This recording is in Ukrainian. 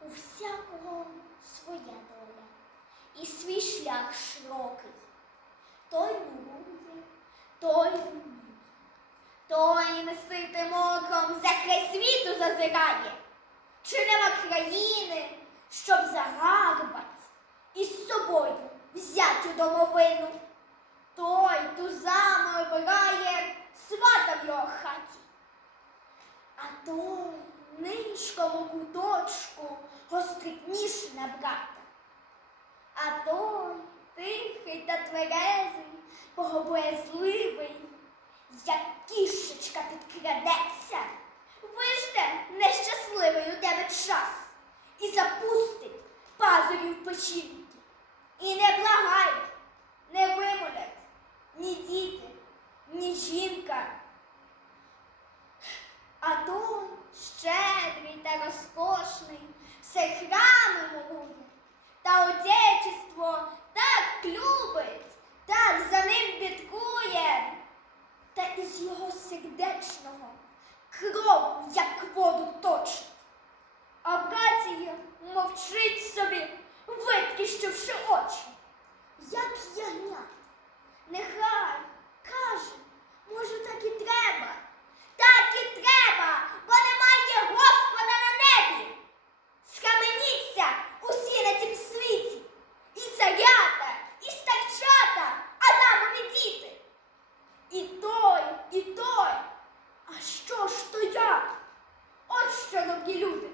У всякого своя доля і свій шлях широкий. Той мурує, той руйнує, той неситим оком за край світу зазирає. Чи нема країни, щоб загарбать із собою взять домовину? Той тузами обирає свата в його хаті. А той нишком у куточку гострить ніж на брата. А той тихий та тверезий, богобоязливий, як кішечка підкрадеться, вижде нещасливий у тебе час і запустить пазурі печінки. І не благають, не вимолять ні діти, ні жінка. А той все храми могутні, та отечество так любить, так за ним бідкує, та із його сердечного кров, як воду точить. Ось